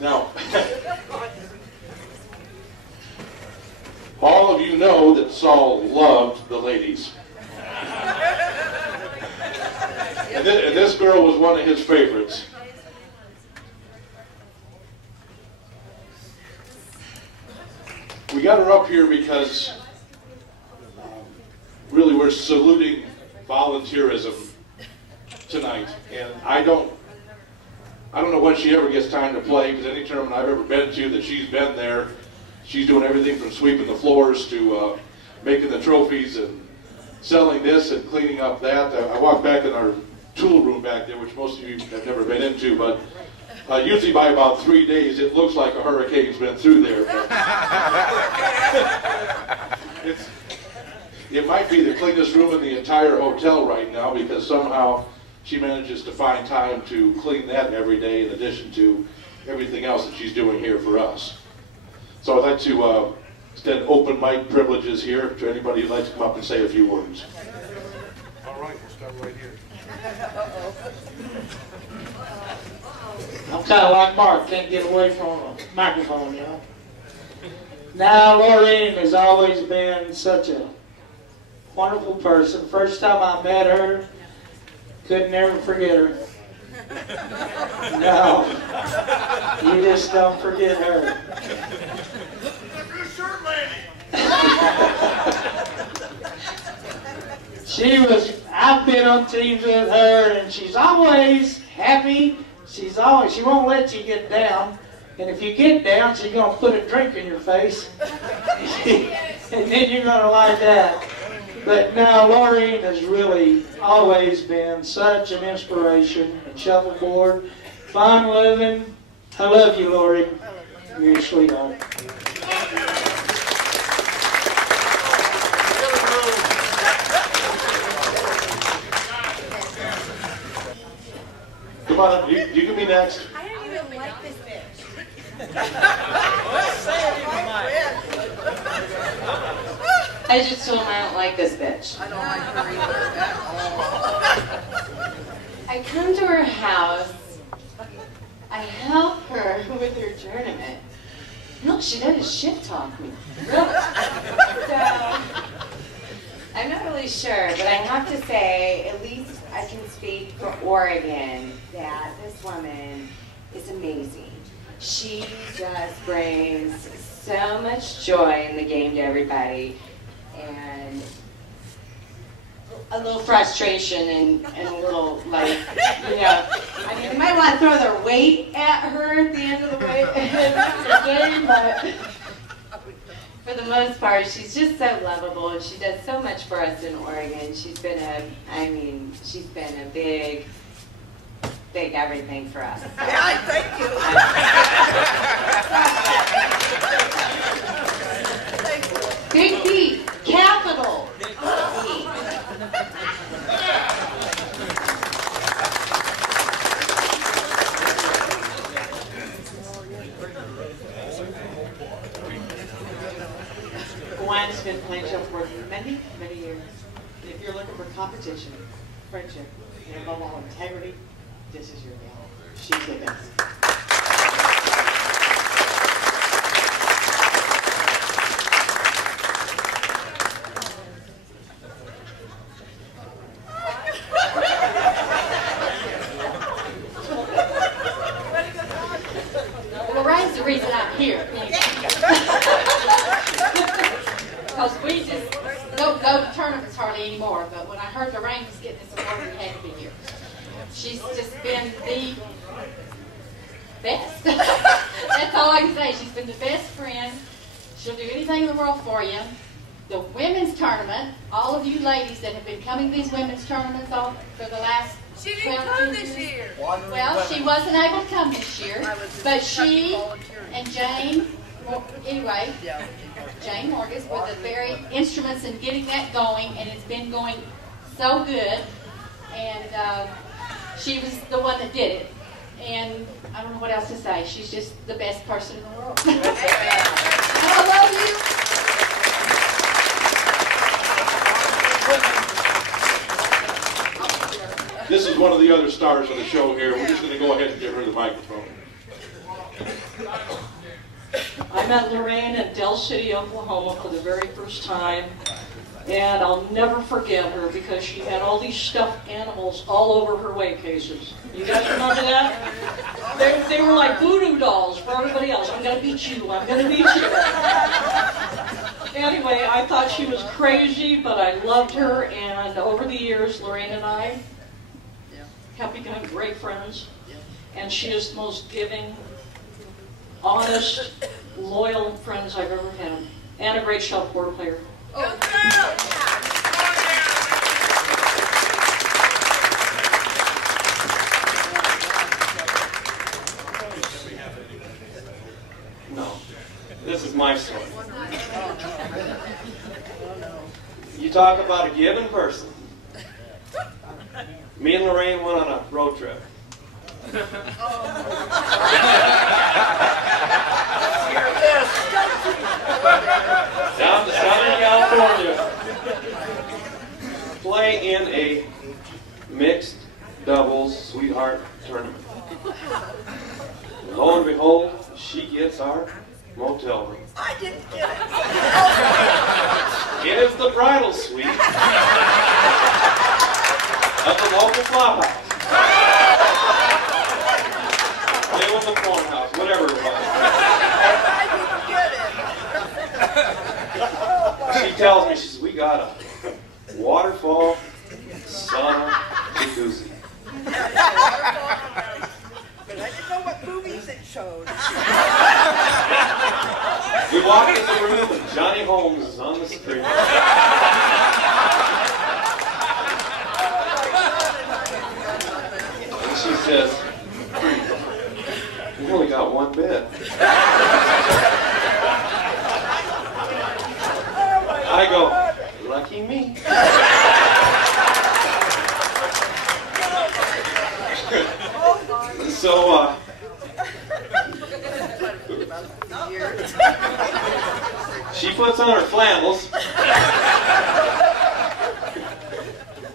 Now, all of you know that Saul loved the ladies. And this girl was one of his favorites. We got her up here because really we're saluting volunteerism tonight. And I don't know when she ever gets time to play, because any tournament I've ever been to that she's been there, she's doing everything from sweeping the floors to making the trophies and selling this and cleaning up that. I walked back in our tool room back there, which most of you have never been into, but usually by about 3 days it looks like a hurricane's been through there. It might be the cleanest room in the entire hotel right now, because somehow she manages to find time to clean that every day in addition to everything else that she's doing here for us. So I'd like to extend open mic privileges here to anybody who'd like to come up and say a few words. All right, we'll start right here. I'm kind of like Mark, can't get away from a microphone, you know. Now, Lorraine has always been such a wonderful person. First time I met her, could never forget her. No, you just don't forget her. I've been on teams with her, and she's always happy. She won't let you get down. And if you get down, she's going to put a drink in your face. And then you're going to like that. But now, Lorraine has really always been such an inspiration in shuffleboard, fun living. I love you, Lorraine. You're a sweetheart. Come on up, you can be next. I don't even like this bitch. I just told him I don't like this bitch. I don't like her either at all. I come to her house, I help her with her tournament. You know what she does is shit talk me. Really? So, I'm not really sure, but I have to say, at least I can speak for Oregon, that this woman is amazing. She just brings so much joy in the game to everybody, and a little frustration and a little, like, you know, I mean, you might want to throw their weight at her at the end of the game, but for the most part, she's just so lovable, and she does so much for us in Oregon. She's been a big everything for us. So. Yeah, thank you. Big B, capital B. Gwen's been playing shuffleboard for many, many years. If you're looking for competition, friendship, and above all integrity, this is your gal. She's the best. Lorraine's the reason I'm here. Because we just don't go to tournaments hardly anymore, but when I heard Lorraine was getting this award, we had to be here. She's just been the best. That's all I can say. She's been the best friend. She'll do anything in the world for you. The women's tournament, all of you ladies that have been coming to these women's tournaments all for the last She didn't come this year. well, she wasn't able to come this year, but she and Jane, anyway, Jane Morgan were the very instruments in getting that going, and it's been going so good. And she was the one that did it. And I don't know what else to say. She's just the best person in the world. I love you. This is one of the other stars of the show here. We're just going to go ahead and give her the microphone. I met Lorraine in Del City, Oklahoma for the very first time, and I'll never forget her because she had all these stuffed animals all over her weight cases. You guys remember that? They were like voodoo dolls for everybody else. I'm gonna beat you, I'm gonna beat you. Anyway, I thought she was crazy, but I loved her, and over the years, Lorraine and I have become great friends, and she is the most giving, honest, loyal friends I've ever had, and a great shuffleboard player. No, this is my story. You talk about a given person. Me and Lorraine went on a road trip. Down to Southern California. Play in a mixed doubles sweetheart tournament. Lo and behold, she gets our motel room. I didn't get it. It is the bridal suite of the local flop house. It was a phone house, whatever it was. She tells me, she says, we got a waterfall, sauna, jacuzzi. But I didn't know what movies it showed. We walk in the room and Johnny Holmes is on the screen. And she says, we only got one bed. I go, lucky me. So, she puts on her flannels,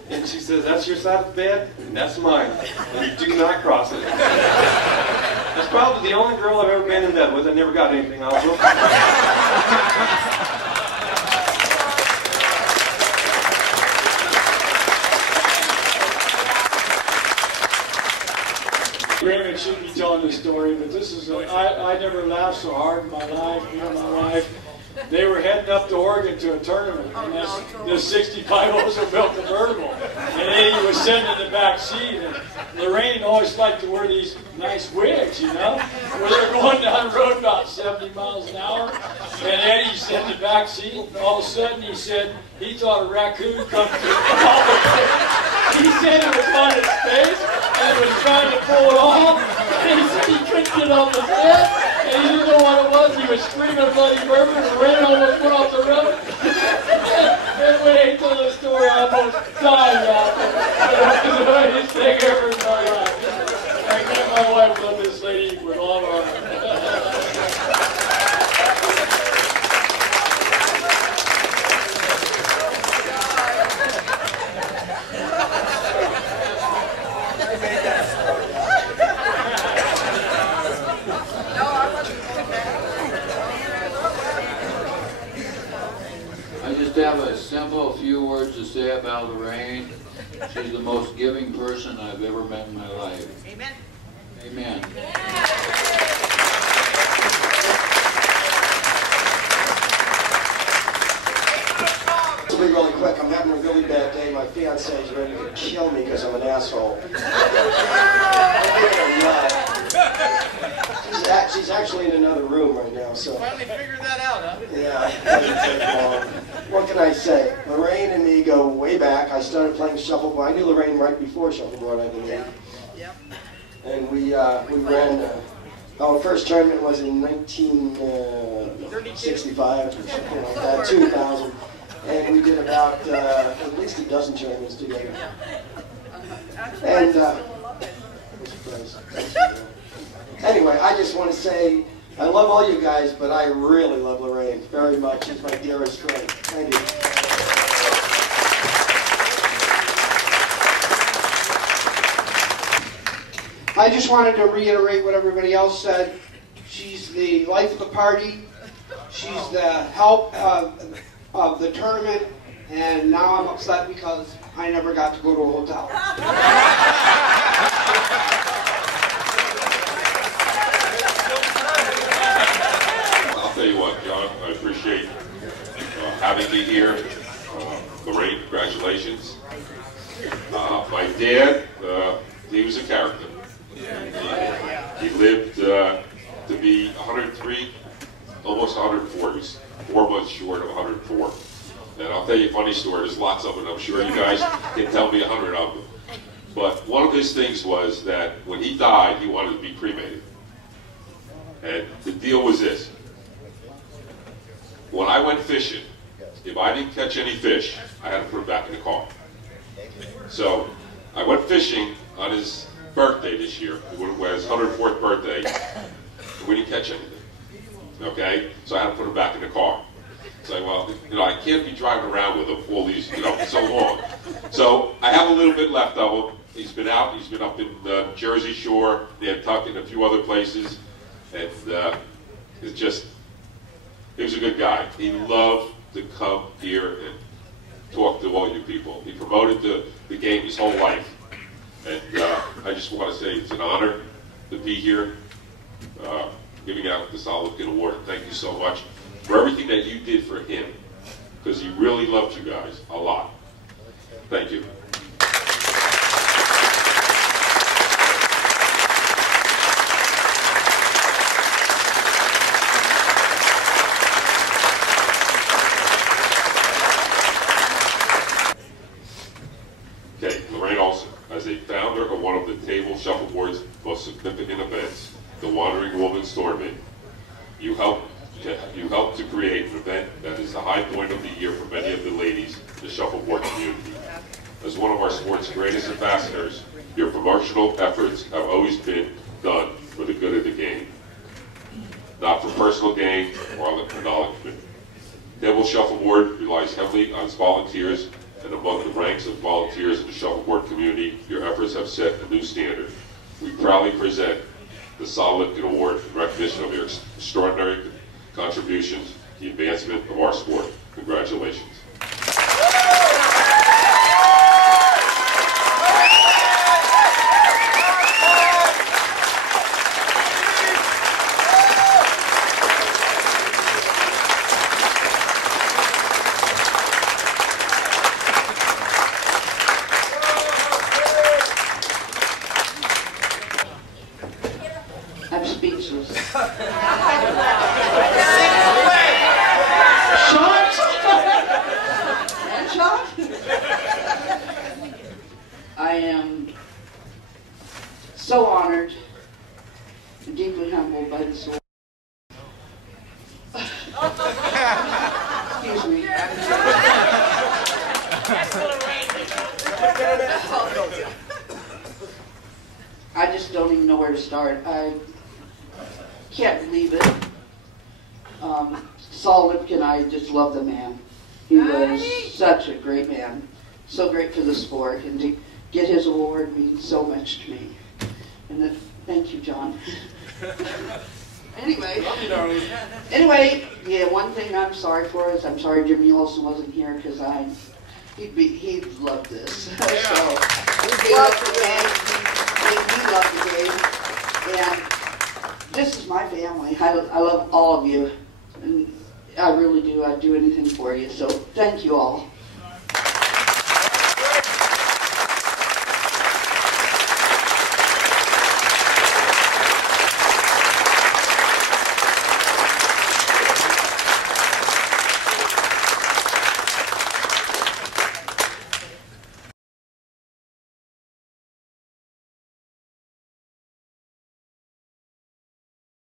and she says, that's your side of the bed, and that's mine, and do not cross it. That's probably the only girl I've ever been in bed with. I never got anything out of her. Raymond shouldn't be telling this story, but this is, I never laughed so hard in my life, me and my wife. They were heading up to Oregon to a tournament, and this 65 Oldsmobile convertible, and Eddie was sitting in the back seat, and Lorraine always liked to wear these nice wigs, you know, where they're going down the road about 70 miles an hour, and Eddie's in the back seat, and all of a sudden he said he thought a raccoon come through. He said it was on his face, and he was trying to pull it off, and he said he couldn't get off his head, and he didn't know what it was. He was screaming bloody murder, and Lorraine almost went off the road. And when he told the story, I almost died laughing. It was the funniest thing ever in my life. I met my wife love this lady with all of our heart. Have a simple few words to say about Lorraine. She's the most giving person I've ever met in my life. Amen. Amen. This will be really quick. I'm having a really bad day. My fiance is ready to kill me because I'm an asshole. She's actually in another room right now, so. Finally figured that out, huh? Yeah, it doesn't take long. What can I say? Lorraine and me go way back. I started playing shuffleboard. I knew Lorraine right before shuffleboard, I believe. Yep. And we ran. Our first tournament was in 1965 or something like that, 2000. And we did about at least a dozen tournaments together. And anyway, I just want to say I love all you guys, but I really love Lorraine very much. She's my dearest friend. Thank you. I just wanted to reiterate what everybody else said. She's the life of the party. She's the help of the tournament. And now I'm upset because I never got to go to a hotel. I'll tell you what, John, I appreciate having me here. Lorraine, congratulations. My dad, he was a character. He lived to be 103, almost 104. He's 4 months short of 104. And I'll tell you a funny story. There's lots of them. I'm sure you guys can tell me 100 of them. But one of his things was that when he died, he wanted to be cremated. And the deal was this. When I went fishing, if I didn't catch any fish, I had to put them back in the car. So I went fishing on his birthday this year. It was his 104th birthday. And we didn't catch anything. Okay? So I had to put him back in the car. So, well, you know, I can't be driving around with him all these, you know, so long. So I have a little bit left of him. He's been out. He's been up in Jersey Shore, Nantucket, and a few other places. And it's just, he was a good guy. He loved to come here and talk to all you people. He promoted the game his whole life. And I just want to say it's an honor to be here, giving out the Lipkin Award. Thank you so much for everything that you did for him, because he really loved you guys a lot. Thank you. Okay, Lorraine Olson, as a founder of one of the table shuffleboard's most significant events, the Wandering Woman's Tournament, you helped to create an event that is the high point of the year for many of the ladies in the shuffleboard community. As one of our sport's greatest ambassadors, your promotional efforts have always been done for the good of the game, not for personal gain or acknowledgement. Table shuffleboard relies heavily on its volunteers, and among the ranks of volunteers in the shuffleboard community, your efforts have set a new standard. We proudly present the Lipkin Award in recognition of your extraordinary contributions to the advancement of our sport. Congratulations. I'm speechless. I am so honored and deeply humbled by this award. Excuse me. I just don't even know where to start. I can't believe it. Lipkin, I just love the man. He was such a great man. So great for the sport, and to get his award means so much to me. And thank you, John. Anyway, yeah, one thing I'm sorry for is I'm sorry Jimmy Olson wasn't here, because he'd love this. So he loved the game. He loved the game, and this is my family. I love all of you, and I really do. I'd do anything for you. So thank you all.